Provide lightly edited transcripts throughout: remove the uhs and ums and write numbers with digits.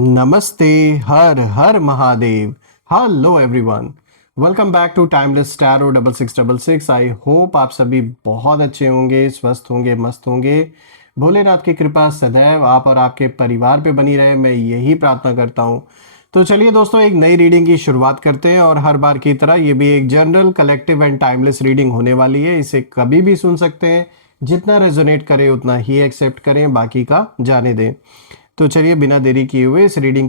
नमस्ते। हर हर Mahadev. Hello everyone, welcome back to timeless tarot 6666। I hope आप सभी बहुत अच्छे होंगे, स्वस्थ होंगे, मस्त होंगे। भोलेनाथ की कृपा सदैव आप और आपके परिवार पे बनी रहे, मैं यही प्रार्थना करता हूँ। तो चलिए दोस्तों, एक नई रीडिंग की शुरुआत करते हैं और हर बार की तरह ये भी एक general, collective and timeless reading होने वाली है। इसे कभी भी सुन सकते हैं, जितना रेजोनेट करे उतना ही एक्सेप्ट करें, बाकी का जाने दें। तो चलिए बिना देरी किए हुए इस रीडिंग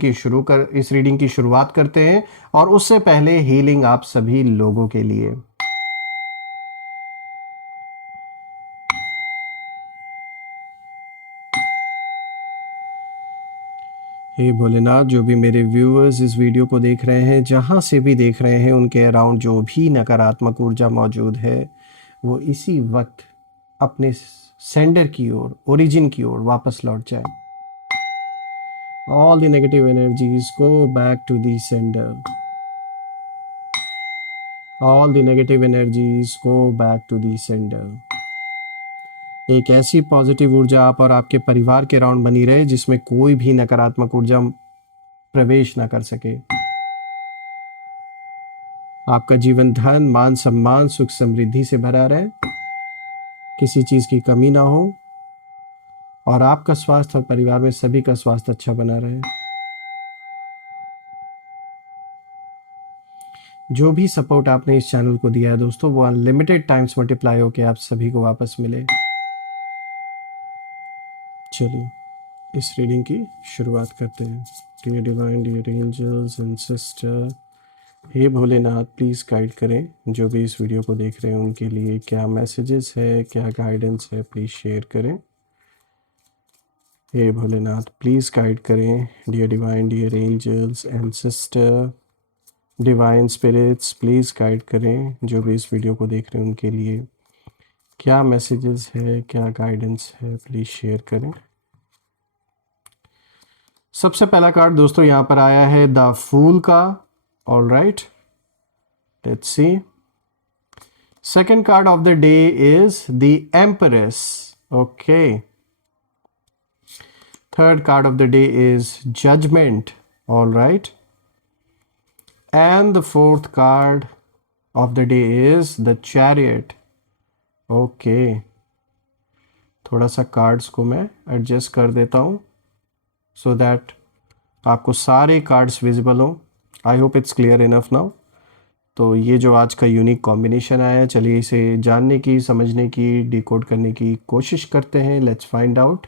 की शुरुआत करते हैं। और उससे पहले हीलिंग आप सभी लोगों के लिए। हे भोलेनाथ, जो भी मेरे व्यूअर्स इस वीडियो को देख रहे हैं, जहां से भी देख रहे हैं, उनके अराउंड जो भी नकारात्मक ऊर्जा मौजूद है वो इसी वक्त अपने सेंडर की ओर, ओरिजिन की ओर वापस लौट जाए। All the negative energies go back to the sender. All the negative energies go back to the sender। एक ऐसी पॉजिटिव ऊर्जा आप और आपके परिवार के राउंड बनी रहे जिसमें कोई भी नकारात्मक ऊर्जा प्रवेश ना कर सके। आपका जीवन धन, मान सम्मान, सुख समृद्धि से भरा रहे, किसी चीज की कमी ना हो और आपका स्वास्थ्य और परिवार में सभी का स्वास्थ्य अच्छा बना रहे। जो भी सपोर्ट आपने इस चैनल को दिया है दोस्तों, वो अनलिमिटेड टाइम्स मल्टीप्लाई होकर आप सभी को वापस मिले। चलिए इस रीडिंग की शुरुआत करते हैं। Dear divine, dear angels and sister, हे भोलेनाथ, प्लीज़ गाइड करें जो भी इस वीडियो को देख रहे हैं उनके लिए क्या मैसेजेस है, क्या गाइडेंस है, प्लीज़ शेयर करें। हे भोलेनाथ, प्लीज़ गाइड करें। Dear divine, dear angels and sister, divine spirits, please guide करें जो भी इस वीडियो को देख रहे हैं उनके लिए क्या मैसेजेस है, क्या गाइडेंस है, प्लीज़ शेयर करें। सबसे पहला कार्ड दोस्तों यहाँ पर आया है द फूल का। All right, let's see. Second card of the day is the empress. Okay. Third card of the day is judgment. All right. And the fourth card of the day is the chariot. Okay, थोड़ा सा cards को मैं adjust कर देता हूँ so that आपको सारे cards visible हो। I hope it's clear enough now. तो ये जो आज का यूनिक कॉम्बिनेशन आया है, चलिए इसे जानने की, समझने की, डिकोड करने की कोशिश करते हैं। Let's find out.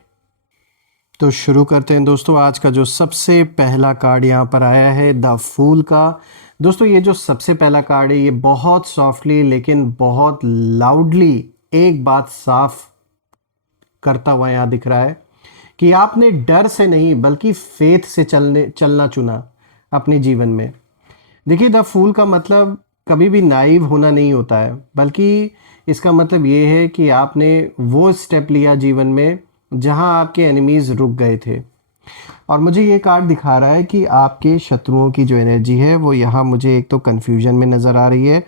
तो शुरू करते हैं दोस्तों। आज का जो सबसे पहला कार्ड यहाँ पर आया है द फूल का। दोस्तों ये जो सबसे पहला कार्ड है, ये बहुत सॉफ्टली लेकिन बहुत लाउडली एक बात साफ करता हुआ यहाँ दिख रहा है कि आपने डर से नहीं बल्कि फेथ से चलना चुना अपने जीवन में। देखिए, द फूल का मतलब कभी भी नाइव होना नहीं होता है, बल्कि इसका मतलब ये है कि आपने वो स्टेप लिया जीवन में जहां आपके एनिमीज रुक गए थे। और मुझे ये कार्ड दिखा रहा है कि आपके शत्रुओं की जो एनर्जी है वो यहाँ मुझे एक तो कन्फ्यूजन में नज़र आ रही है,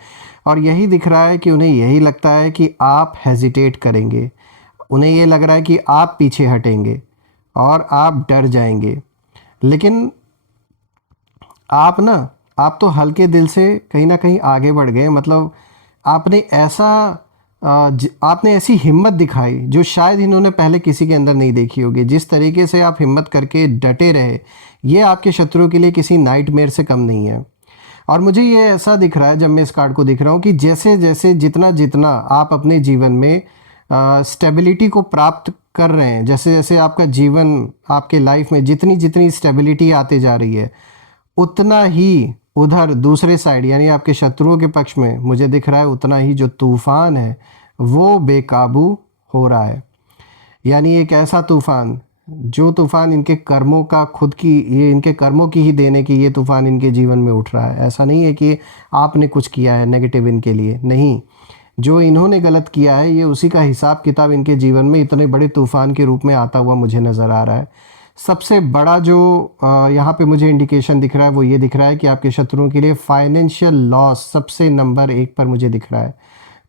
और यही दिख रहा है कि उन्हें यही लगता है कि आप हेजिटेट करेंगे, उन्हें ये लग रहा है कि आप पीछे हटेंगे और आप डर जाएंगे। लेकिन आप तो हल्के दिल से कहीं ना कहीं आगे बढ़ गए। मतलब आपने आपने ऐसी हिम्मत दिखाई जो शायद इन्होंने पहले किसी के अंदर नहीं देखी होगी। जिस तरीके से आप हिम्मत करके डटे रहे, ये आपके शत्रुओं के लिए किसी नाइटमेयर से कम नहीं है। और मुझे ये ऐसा दिख रहा है जब मैं इस कार्ड को देख रहा हूँ कि जैसे जैसे जितना जितना आप अपने जीवन में स्टेबिलिटी को प्राप्त कर रहे हैं, जैसे जैसे आपका जीवन, आपके लाइफ में जितनी जितनी स्टेबिलिटी आते जा रही है, उतना ही उधर दूसरे साइड यानी आपके शत्रुओं के पक्ष में मुझे दिख रहा है उतना ही जो तूफान है वो बेकाबू हो रहा है। यानी एक ऐसा तूफान, जो तूफान इनके कर्मों का ये इनके कर्मों की ही देने की ये तूफान इनके जीवन में उठ रहा है। ऐसा नहीं है कि आपने कुछ किया है नेगेटिव इनके लिए, नहीं। जो इन्होंने गलत किया है, ये उसी का हिसाब किताब इनके जीवन में इतने बड़े तूफान के रूप में आता हुआ मुझे नज़र आ रहा है। सबसे बड़ा जो यहाँ पे मुझे इंडिकेशन दिख रहा है वो ये दिख रहा है कि आपके शत्रुओं के लिए फाइनेंशियल लॉस सबसे नंबर 1 पर मुझे दिख रहा है।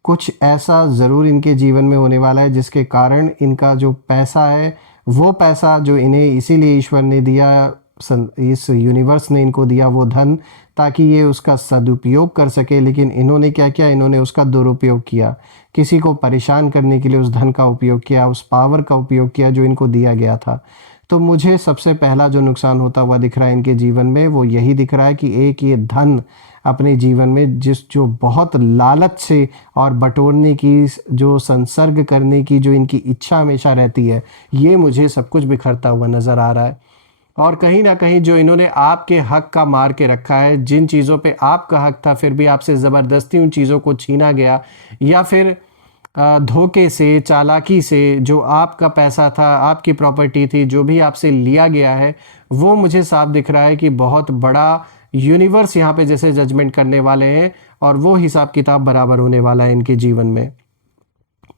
कुछ ऐसा ज़रूर इनके जीवन में होने वाला है जिसके कारण इनका जो पैसा है, वो पैसा जो इन्हें इसीलिए ईश्वर ने दिया इस यूनिवर्स ने इनको दिया वो धन, ताकि ये उसका सदुपयोग कर सके, लेकिन इन्होंने क्या किया, इन्होंने उसका दुरुपयोग किया, किसी को परेशान करने के लिए उस धन का उपयोग किया, उस पावर का उपयोग किया जो इनको दिया गया था। तो मुझे सबसे पहला जो नुकसान होता हुआ दिख रहा है इनके जीवन में, वो यही दिख रहा है कि एक ये धन अपने जीवन में जो बहुत लालच से और बटोरने की, जो संसर्ग करने की जो इनकी इच्छा हमेशा रहती है, ये मुझे सब कुछ बिखरता हुआ नज़र आ रहा है। और कहीं ना कहीं जो इन्होंने आपके हक का मार के रखा है, जिन चीज़ों पे आपका हक था फिर भी आपसे ज़बरदस्ती उन चीज़ों को छीना गया, या फिर धोखे से, चालाकी से जो आपका पैसा था, आपकी प्रॉपर्टी थी, जो भी आपसे लिया गया है, वो मुझे साफ दिख रहा है कि बहुत बड़ा यूनिवर्स यहाँ पे जैसे जजमेंट करने वाले हैं, और वो हिसाब किताब बराबर होने वाला है इनके जीवन में।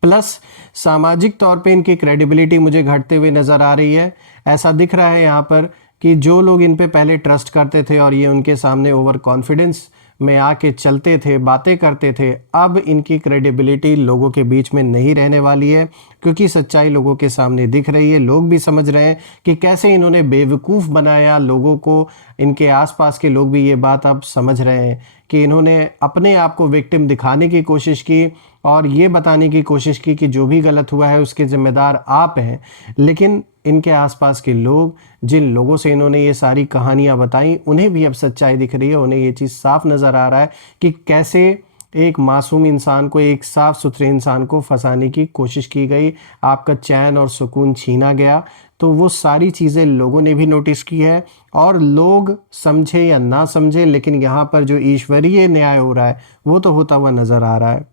प्लस सामाजिक तौर पे इनकी क्रेडिबिलिटी मुझे घटते हुए नज़र आ रही है। ऐसा दिख रहा है यहाँ पर कि जो लोग इन पे पहले ट्रस्ट करते थे और ये उनके सामने ओवर कॉन्फिडेंस में आके चलते थे, बातें करते थे, अब इनकी क्रेडिबिलिटी लोगों के बीच में नहीं रहने वाली है, क्योंकि सच्चाई लोगों के सामने दिख रही है। लोग भी समझ रहे हैं कि कैसे इन्होंने बेवकूफ़ बनाया लोगों को। इनके आसपास के लोग भी ये बात अब समझ रहे हैं कि इन्होंने अपने आप को विक्टिम दिखाने की कोशिश की और ये बताने की कोशिश की कि जो भी गलत हुआ है उसके ज़िम्मेदार आप हैं। लेकिन इनके आसपास के लोग, जिन लोगों से इन्होंने ये सारी कहानियाँ बताई, उन्हें भी अब सच्चाई दिख रही है। उन्हें ये चीज़ साफ नज़र आ रहा है कि कैसे एक मासूम इंसान को, एक साफ सुथरे इंसान को फंसाने की कोशिश की गई, आपका चैन और सुकून छीना गया। तो वो सारी चीज़ें लोगों ने भी नोटिस की है, और लोग समझे या ना समझे, लेकिन यहाँ पर जो ईश्वरीय न्याय हो रहा है वो तो होता हुआ नज़र आ रहा है।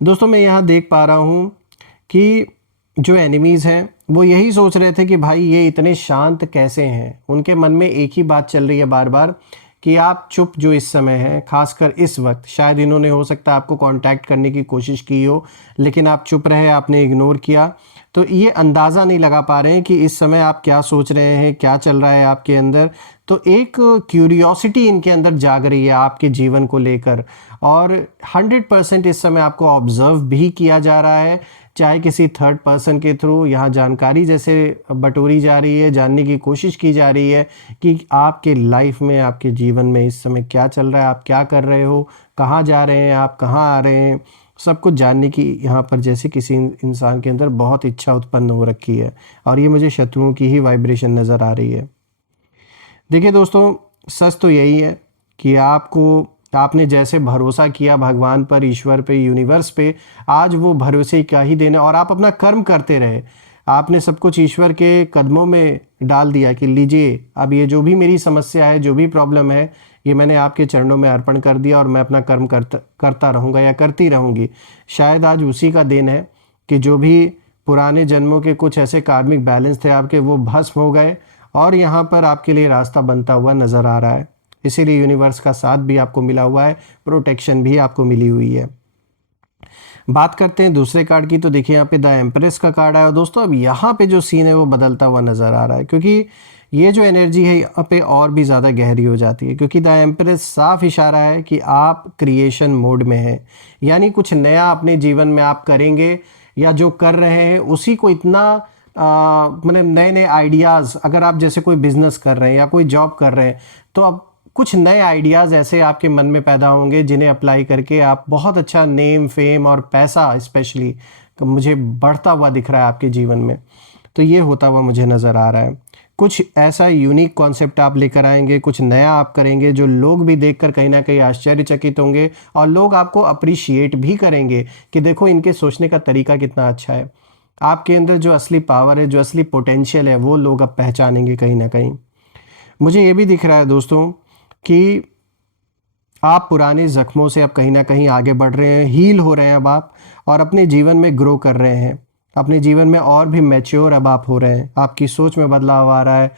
दोस्तों, मैं यहाँ देख पा रहा हूँ कि जो एनिमीज़ हैं वो यही सोच रहे थे कि भाई ये इतने शांत कैसे हैं। उनके मन में एक ही बात चल रही है बार बार कि आप चुप जो इस समय हैं, खासकर इस वक्त, शायद इन्होंने हो सकता है आपको कांटेक्ट करने की कोशिश की हो, लेकिन आप चुप रहे, आपने इग्नोर किया। तो ये अंदाज़ा नहीं लगा पा रहे हैं कि इस समय आप क्या सोच रहे हैं, क्या चल रहा है आपके अंदर। तो एक क्यूरियोसिटी इनके अंदर जाग रही है आपके जीवन को लेकर, और 100% इस समय आपको ऑब्जर्व भी किया जा रहा है, चाहे किसी थर्ड पर्सन के थ्रू। यहाँ जानकारी जैसे बटोरी जा रही है, जानने की कोशिश की जा रही है कि आपके लाइफ में, आपके जीवन में इस समय क्या चल रहा है, आप क्या कर रहे हो, कहाँ जा रहे हैं, आप कहाँ आ रहे हैं, सब कुछ जानने की यहाँ पर जैसे किसी इंसान के अंदर बहुत इच्छा उत्पन्न हो रखी है। और ये मुझे शत्रुओं की ही वाइब्रेशन नज़र आ रही है। देखिए दोस्तों, सच तो यही है कि आपने जैसे भरोसा किया भगवान पर, ईश्वर पे, यूनिवर्स पे, आज वो भरोसे का ही देने, और आप अपना कर्म करते रहे। आपने सब कुछ ईश्वर के कदमों में डाल दिया कि लीजिए, अब ये जो भी मेरी समस्या है, जो भी प्रॉब्लम है, ये मैंने आपके चरणों में अर्पण कर दिया, और मैं अपना कर्म करता रहूँगा या करती रहूँगी। शायद आज उसी का दिन है कि जो भी पुराने जन्मों के कुछ ऐसे कार्मिक बैलेंस थे आपके, वो भस्म हो गए, और यहाँ पर आपके लिए रास्ता बनता हुआ नज़र आ रहा है। इसीलिए यूनिवर्स का साथ भी आपको मिला हुआ है, प्रोटेक्शन भी आपको मिली हुई है। बात करते हैं दूसरे कार्ड की, तो देखिए यहाँ पे द एम्प्रेस का कार्ड आया। दोस्तों, अब यहाँ पे जो सीन है वो बदलता हुआ नज़र आ रहा है, क्योंकि ये जो एनर्जी है यहाँ पे और भी ज़्यादा गहरी हो जाती है, क्योंकि द एम्प्रेस साफ इशारा है कि आप क्रिएशन मोड में हैं। यानी कुछ नया अपने जीवन में आप करेंगे, या जो कर रहे हैं उसी को इतना मतलब नए नए आइडियाज़, अगर आप जैसे कोई बिज़नेस कर रहे हैं या कोई जॉब कर रहे हैं, तो अब कुछ नए आइडियाज़ ऐसे आपके मन में पैदा होंगे जिन्हें अप्लाई करके आप बहुत अच्छा नेम, फेम और पैसा स्पेशली मुझे बढ़ता हुआ दिख रहा है आपके जीवन में। तो ये होता हुआ मुझे नज़र आ रहा है। कुछ ऐसा यूनिक कॉन्सेप्ट आप लेकर आएंगे, कुछ नया आप करेंगे जो लोग भी देखकर कहीं ना कहीं आश्चर्यचकित होंगे, और लोग आपको अप्रिशिएट भी करेंगे कि देखो इनके सोचने का तरीका कितना अच्छा है। आपके अंदर जो असली पावर है, जो असली पोटेंशियल है, वो लोग अब पहचानेंगे कहीं ना कहीं। मुझे ये भी दिख रहा है दोस्तों कि आप पुराने ज़ख्मों से अब कहीं ना कहीं आगे बढ़ रहे हैं, हील हो रहे हैं अब आप, और अपने जीवन में ग्रो कर रहे हैं। अपने जीवन में और भी मैच्योर अब आप हो रहे हैं। आपकी सोच में बदलाव आ रहा है,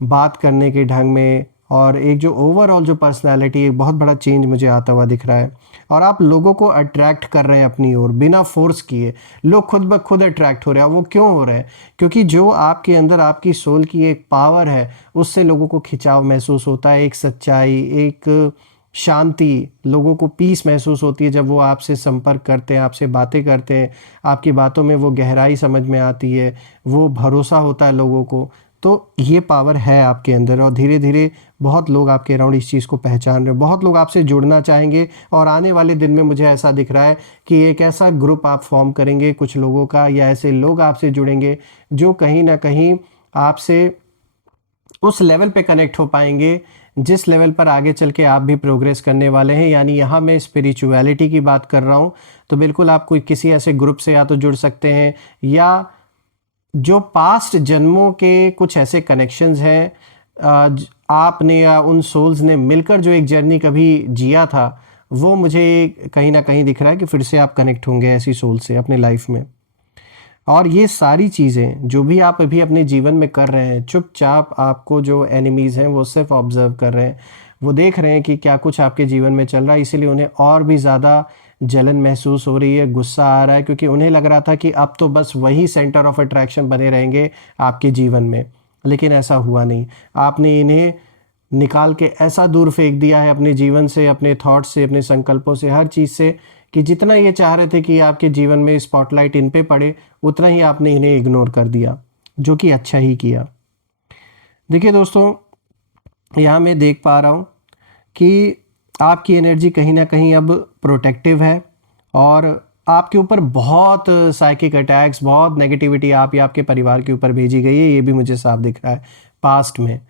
बात करने के ढंग में, और एक जो ओवरऑल जो पर्सनालिटी, एक बहुत बड़ा चेंज मुझे आता हुआ दिख रहा है। और आप लोगों को अट्रैक्ट कर रहे हैं अपनी ओर बिना फोर्स किए। लोग खुद ब खुद अट्रैक्ट हो रहे हैं। वो क्यों हो रहे हैं? क्योंकि जो आपके अंदर आपकी सोल की एक पावर है, उससे लोगों को खिंचाव महसूस होता है, एक सच्चाई, एक शांति, लोगों को पीस महसूस होती है जब वो आपसे संपर्क करते हैं, आपसे बातें करते हैं, आपकी बातों में वो गहराई समझ में आती है, वो भरोसा होता है लोगों को। तो ये पावर है आपके अंदर और धीरे धीरे बहुत लोग आपके अराउंड इस चीज़ को पहचान रहे हैं, बहुत लोग आपसे जुड़ना चाहेंगे और आने वाले दिन में मुझे ऐसा दिख रहा है कि एक ऐसा ग्रुप आप फॉर्म करेंगे कुछ लोगों का, या ऐसे लोग आपसे जुड़ेंगे जो कहीं ना कहीं आपसे उस लेवल पे कनेक्ट हो पाएंगे जिस लेवल पर आगे चल के आप भी प्रोग्रेस करने वाले हैं। यानी यहाँ मैं स्पिरिचुअलिटी की बात कर रहा हूँ, तो बिल्कुल आप कोई किसी ऐसे ग्रुप से या तो जुड़ सकते हैं, या जो पास्ट जन्मों के कुछ ऐसे कनेक्शंस हैं, आपने या उन सोल्स ने मिलकर जो एक जर्नी कभी जिया था, वो मुझे कहीं ना कहीं दिख रहा है कि फिर से आप कनेक्ट होंगे ऐसी सोल से अपने लाइफ में। और ये सारी चीज़ें जो भी आप अभी अपने जीवन में कर रहे हैं, चुपचाप आपको जो एनिमीज़ हैं वो सिर्फ ऑब्जर्व कर रहे हैं, वो देख रहे हैं कि क्या कुछ आपके जीवन में चल रहा है, इसीलिए उन्हें और भी ज़्यादा जलन महसूस हो रही है, गुस्सा आ रहा है, क्योंकि उन्हें लग रहा था कि अब तो बस वही सेंटर ऑफ अट्रैक्शन बने रहेंगे आपके जीवन में, लेकिन ऐसा हुआ नहीं। आपने इन्हें निकाल के ऐसा दूर फेंक दिया है अपने जीवन से, अपने थॉट्स से, अपने संकल्पों से, हर चीज़ से, कि जितना ये चाह रहे थे कि आपके जीवन में स्पॉटलाइट इन पे पड़े, उतना ही आपने इन्हें इग्नोर कर दिया, जो कि अच्छा ही किया। देखिए दोस्तों, यहाँ मैं देख पा रहा हूँ कि आपकी एनर्जी कहीं ना कहीं अब प्रोटेक्टिव है और आपके ऊपर बहुत साइकिक अटैक्स, बहुत नेगेटिविटी आप या आपके परिवार के ऊपर भेजी गई है, ये भी मुझे साफ दिख रहा है पास्ट में।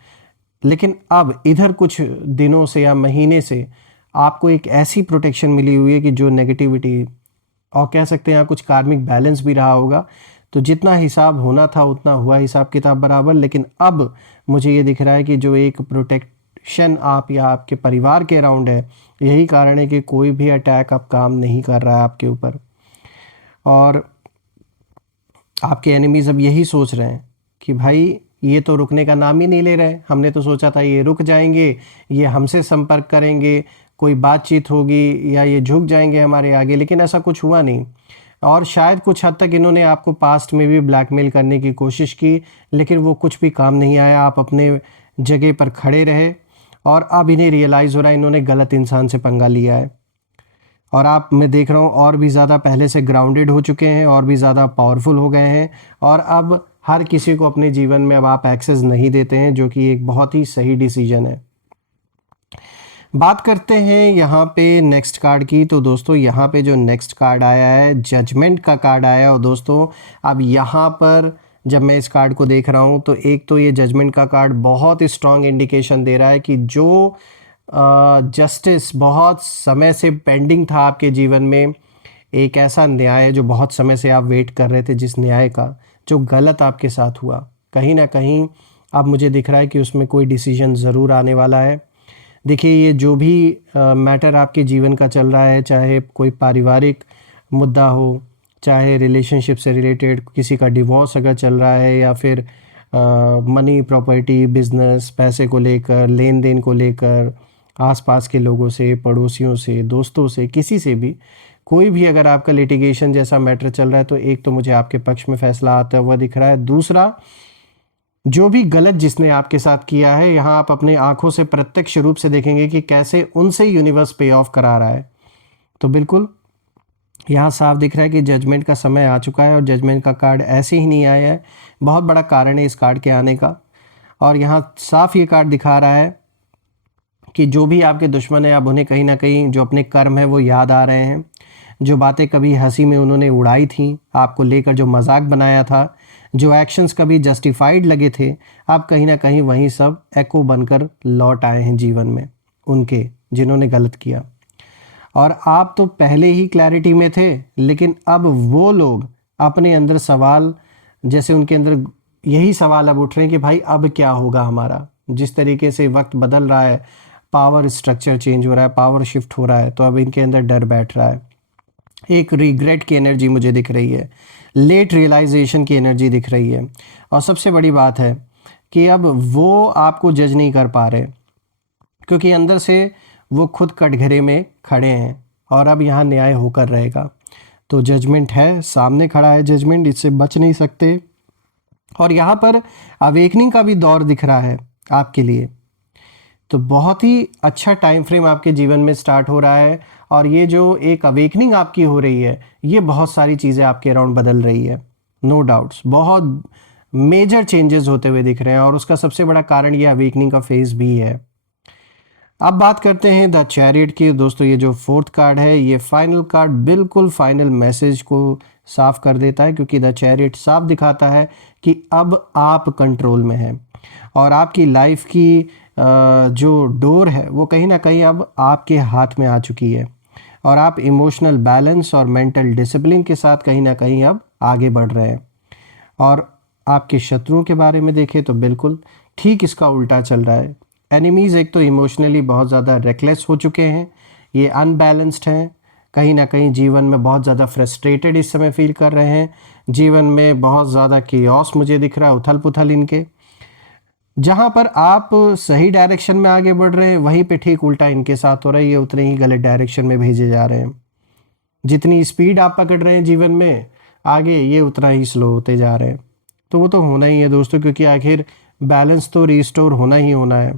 लेकिन अब इधर कुछ दिनों से या महीने से आपको एक ऐसी प्रोटेक्शन मिली हुई है कि जो नेगेटिविटी, और कह सकते हैं कुछ कार्मिक बैलेंस भी रहा होगा, तो जितना हिसाब होना था उतना हुआ हिसाब किताब बराबर। लेकिन अब मुझे ये दिख रहा है कि जो एक प्रोटेक्शन आप या आपके परिवार के अराउंड है, यही कारण है कि कोई भी अटैक अब काम नहीं कर रहा है आपके ऊपर। और आपके एनिमीज़ अब यही सोच रहे हैं कि भाई ये तो रुकने का नाम ही नहीं ले रहे, हमने तो सोचा था ये रुक जाएंगे, ये हमसे संपर्क करेंगे, कोई बातचीत होगी, या ये झुक जाएंगे हमारे आगे, लेकिन ऐसा कुछ हुआ नहीं। और शायद कुछ हद तक इन्होंने आपको पास्ट में भी ब्लैकमेल करने की कोशिश की, लेकिन वो कुछ भी काम नहीं आया। आप अपने जगह पर खड़े रहे और अब इन्हें रियलाइज़ हो रहा है इन्होंने गलत इंसान से पंगा लिया है। और आप, मैं देख रहा हूँ, और भी ज़्यादा पहले से ग्राउंडेड हो चुके हैं, और भी ज़्यादा पावरफुल हो गए हैं, और अब हर किसी को अपने जीवन में अब आप एक्सेस नहीं देते हैं, जो कि एक बहुत ही सही डिसीजन है। बात करते हैं यहाँ पे नेक्स्ट कार्ड की। तो दोस्तों, यहाँ पे जो नेक्स्ट कार्ड आया है, जजमेंट का कार्ड आया है। और दोस्तों, अब यहाँ पर जब मैं इस कार्ड को देख रहा हूँ, तो एक तो ये जजमेंट का कार्ड बहुत स्ट्रॉन्ग इंडिकेशन दे रहा है कि जो जस्टिस बहुत समय से पेंडिंग था आपके जीवन में, एक ऐसा न्याय जो बहुत समय से आप वेट कर रहे थे, जिस न्याय का जो गलत आपके साथ हुआ, कहीं ना कहीं अब मुझे दिख रहा है कि उसमें कोई डिसीजन ज़रूर आने वाला है। देखिए, ये जो भी मैटर आपके जीवन का चल रहा है, चाहे कोई पारिवारिक मुद्दा हो, चाहे रिलेशनशिप से रिलेटेड किसी का डिवोर्स अगर चल रहा है, या फिर मनी, प्रॉपर्टी, बिजनेस, पैसे को लेकर, लेन देन को लेकर, आसपास के लोगों से, पड़ोसियों से, दोस्तों से, किसी से भी कोई भी अगर आपका लिटिगेशन जैसा मैटर चल रहा है, तो एक तो मुझे आपके पक्ष में फैसला आता हुआ दिख रहा है। दूसरा, जो भी गलत जिसने आपके साथ किया है, यहाँ आप अपने आंखों से प्रत्यक्ष रूप से देखेंगे कि कैसे उनसे यूनिवर्स पे ऑफ करा रहा है। तो बिल्कुल यहाँ साफ दिख रहा है कि जजमेंट का समय आ चुका है, और जजमेंट का कार्ड ऐसे ही नहीं आया है, बहुत बड़ा कारण है इस कार्ड के आने का। और यहाँ साफ ये कार्ड दिखा रहा है कि जो भी आपके दुश्मन है, अब उन्हें कहीं ना कहीं जो अपने कर्म है वो याद आ रहे हैं। जो बातें कभी हंसी में उन्होंने उड़ाई थी, आपको लेकर जो मजाक बनाया था, जो एक्शंस कभी जस्टिफाइड लगे थे, अब कहीं ना कहीं वही सब एको बनकर लौट आए हैं जीवन में उनके, जिन्होंने गलत किया। और आप तो पहले ही क्लैरिटी में थे, लेकिन अब वो लोग अपने अंदर सवाल, जैसे उनके अंदर यही सवाल अब उठ रहे हैं कि भाई अब क्या होगा हमारा। जिस तरीके से वक्त बदल रहा है, पावर स्ट्रक्चर चेंज हो रहा है, पावर शिफ्ट हो रहा है, तो अब इनके अंदर डर बैठ रहा है। एक रिग्रेट की एनर्जी मुझे दिख रही है, लेट रियलाइजेशन की एनर्जी दिख रही है। और सबसे बड़ी बात है कि अब वो आपको जज नहीं कर पा रहे, क्योंकि अंदर से वो खुद कटघरे में खड़े हैं, और अब यहाँ न्याय होकर रहेगा। तो जजमेंट है, सामने खड़ा है जजमेंट, इससे बच नहीं सकते। और यहाँ पर अवेकनिंग का भी दौर दिख रहा है आपके लिए। तो बहुत ही अच्छा टाइम फ्रेम आपके जीवन में स्टार्ट हो रहा है, और ये जो एक अवेकनिंग आपकी हो रही है, ये बहुत सारी चीज़ें आपके अराउंड बदल रही है, नो डाउट्स। बहुत मेजर चेंजेस होते हुए दिख रहे हैं और उसका सबसे बड़ा कारण ये अवेकनिंग का फेज भी है। अब बात करते हैं द चैरियट की। दोस्तों ये जो फोर्थ कार्ड है, ये फाइनल कार्ड बिल्कुल फाइनल मैसेज को साफ कर देता है, क्योंकि द चैरियट साफ दिखाता है कि अब आप कंट्रोल में हैं और आपकी लाइफ की जो डोर है वो कहीं ना कहीं अब आपके हाथ में आ चुकी है और आप इमोशनल बैलेंस और मेंटल डिसिप्लिन के साथ कहीं ना कहीं अब आगे बढ़ रहे हैं। और आपके शत्रुओं के बारे में देखें तो बिल्कुल ठीक इसका उल्टा चल रहा है। एनिमीज़ एक तो इमोशनली बहुत ज़्यादा रेकलेस हो चुके हैं, ये अनबैलेंस्ड हैं, कहीं ना कहीं जीवन में बहुत ज़्यादा फ्रस्ट्रेटेड इस समय फील कर रहे हैं, जीवन में बहुत ज़्यादा केओस मुझे दिख रहा है, उथल पुथल इनके। जहाँ पर आप सही डायरेक्शन में आगे बढ़ रहे हैं वहीं पे ठीक उल्टा इनके साथ हो रहा है, ये उतने ही गलत डायरेक्शन में भेजे जा रहे हैं। जितनी स्पीड आप पकड़ रहे हैं जीवन में आगे, ये उतना ही स्लो होते जा रहे हैं। तो वो तो होना ही है दोस्तों, क्योंकि आखिर बैलेंस तो रिस्टोर होना ही होना है।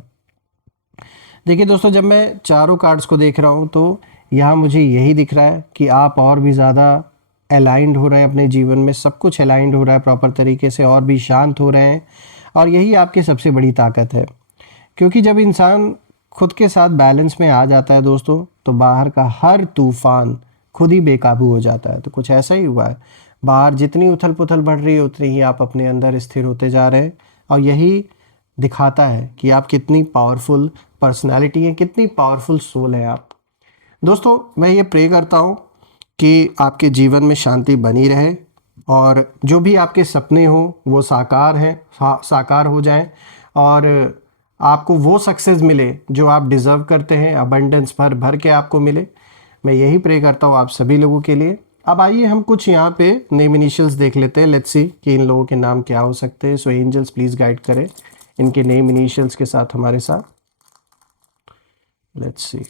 देखिए दोस्तों, जब मैं चारों कार्ड्स को देख रहा हूँ तो यहाँ मुझे यही दिख रहा है कि आप और भी ज़्यादा अलाइंड हो रहे हैं अपने जीवन में, सब कुछ अलाइंड हो रहा है प्रॉपर तरीके से, और भी शांत हो रहे हैं। और यही आपकी सबसे बड़ी ताकत है, क्योंकि जब इंसान खुद के साथ बैलेंस में आ जाता है दोस्तों, तो बाहर का हर तूफान खुद ही बेकाबू हो जाता है। तो कुछ ऐसा ही हुआ है, बाहर जितनी उथल पुथल बढ़ रही है उतनी ही आप अपने अंदर स्थिर होते जा रहे हैं। और यही दिखाता है कि आप कितनी पावरफुल पर्सनालिटी है, कितनी पावरफुल सोल है आप। दोस्तों मैं ये प्रे करता हूँ कि आपके जीवन में शांति बनी रहे और जो भी आपके सपने हों वो साकार हैं, साकार हो जाएं और आपको वो सक्सेस मिले जो आप डिज़र्व करते हैं, अबंडेंस भर भर के आपको मिले। मैं यही प्रे करता हूँ आप सभी लोगों के लिए। अब आइए हम कुछ यहाँ पे नेम इनिशियल्स देख लेते हैं, लेट्स सी कि इन लोगों के नाम क्या हो सकते हैं। सो एंजल्स प्लीज़ गाइड करें इनके नेम इनिशियल्स के साथ हमारे साथ। Let's see.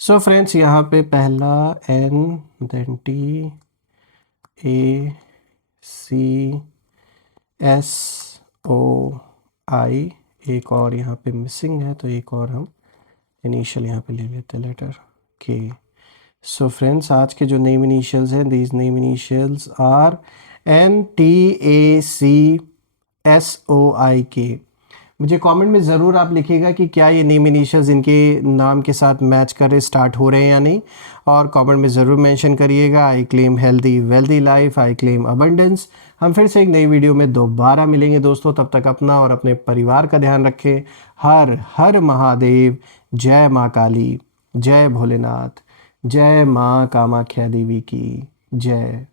सो फ्रेंड्स, यहाँ पे पहला N, then T, A, C, S, O, आई, एक और यहाँ पे मिसिंग है तो एक और हम इनिशियल यहाँ पे ले लेते हैं, लेटर के। सो फ्रेंड्स, आज के जो नेम इनिशियल्स हैं, these name initials are N, T, A, C, S, O, I, K. मुझे कमेंट में ज़रूर आप लिखिएगा कि क्या ये नेम इनिशियल्स इनके नाम के साथ मैच कर स्टार्ट हो रहे हैं या नहीं, और कमेंट में ज़रूर मेंशन करिएगा। I claim healthy wealthy life, I claim abundance. हम फिर से एक नई वीडियो में दोबारा मिलेंगे दोस्तों, तब तक अपना और अपने परिवार का ध्यान रखें। हर हर महादेव। जय माँ काली, जय भोलेनाथ, जय माँ कामाख्या देवी की जय।